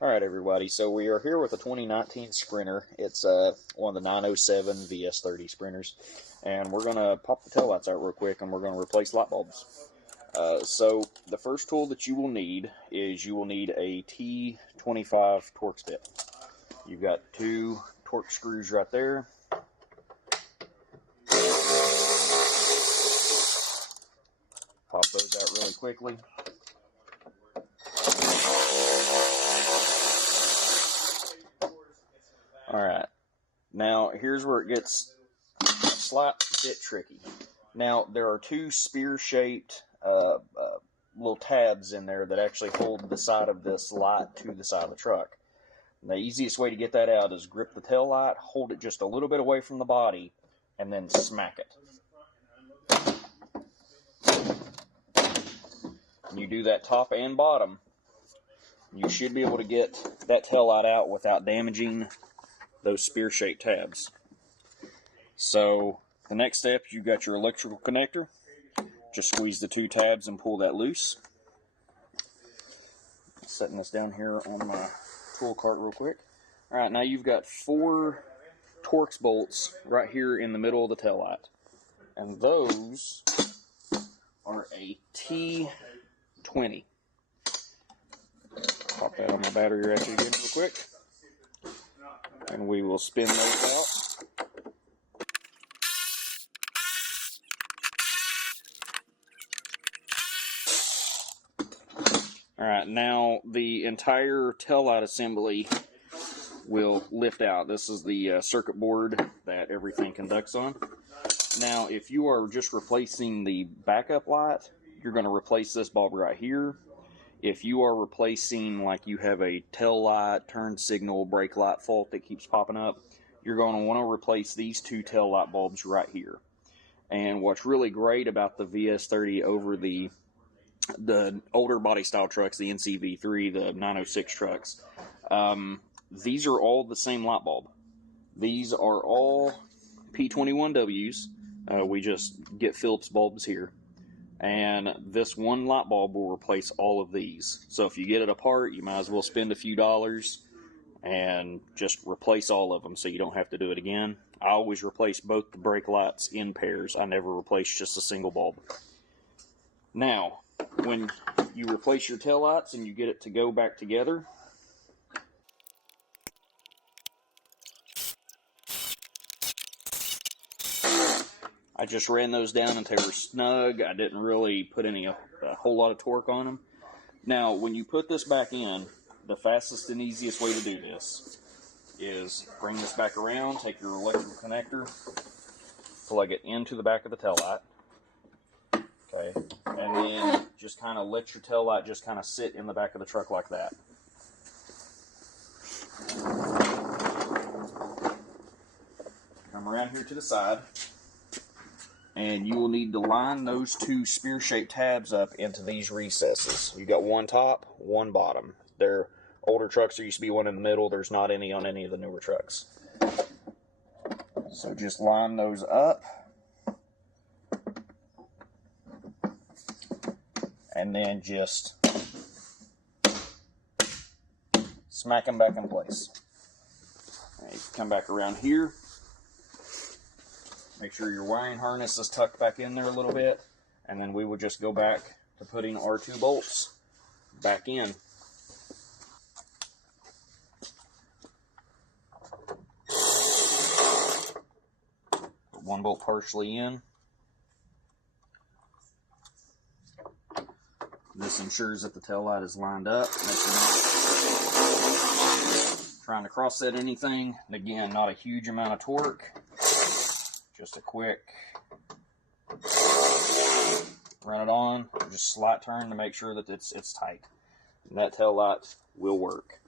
Alright everybody, so we are here with a 2019 Sprinter. It's one of the 907 VS30 Sprinters. And we're going to pop the taillights out real quick and we're going to replace light bulbs. So the first tool that you will need is you will need a T25 Torx bit. You've got 2 Torx screws right there. Pop those out really quickly. Alright, now here's where it gets a slight bit tricky. Now there are 2 spear-shaped little tabs in there that actually hold the side of this light to the side of the truck. And the easiest way to get that out is grip the tail light, hold it just a little bit away from the body, and then smack it. And you do that top and bottom, you should be able to get that tail light out without damaging those spear-shaped tabs. So the next step, you've got your electrical connector. Just squeeze the 2 tabs and pull that loose. Setting this down here on my tool cart real quick. Alright, now you've got 4 Torx bolts right here in the middle of the taillight. And those are a T20. Pop that on my battery ratchet again real quick. And we will spin those out. Alright, now the entire taillight assembly will lift out. This is the circuit board that everything conducts on. Now, if you are just replacing the backup light, you're going to replace this bulb right here. If you are replacing, like you have a tail light, turn signal, brake light fault that keeps popping up, you're going to want to replace these 2 tail light bulbs right here. And what's really great about the VS30 over the older body style trucks, the NCV3, the 906 trucks, these are all the same light bulb. These are all P21Ws. We just get Phillips bulbs here. And this one light bulb will replace all of these. So if you get it apart, you might as well spend a few dollars and just replace all of them so you don't have to do it again. I always replace both the brake lights in pairs. I never replace just a single bulb. Now, when you replace your tail lights and you get it to go back together, I just ran those down until they were snug. I didn't really put a whole lot of torque on them. Now, when you put this back in, the fastest and easiest way to do this is bring this back around, take your electrical connector, plug it into the back of the taillight, okay, and then just kind of let your taillight just kind of sit in the back of the truck like that. Come around here to the side. And you will need to line those 2 spear-shaped tabs up into these recesses. You got 1 top, 1 bottom. They're older trucks. There used to be 1 in the middle. There's not any on any of the newer trucks. So just line those up. And then just smack them back in place. Right, you come back around here. Make sure your wiring harness is tucked back in there a little bit, and then we will just go back to putting our 2 bolts back in. Put 1 bolt partially in. This ensures that the tail light is lined up, that you're not trying to cross set anything. And again, not a huge amount of torque. Just a quick run it on, just slight turn to make sure that it's tight. And that tail light will work.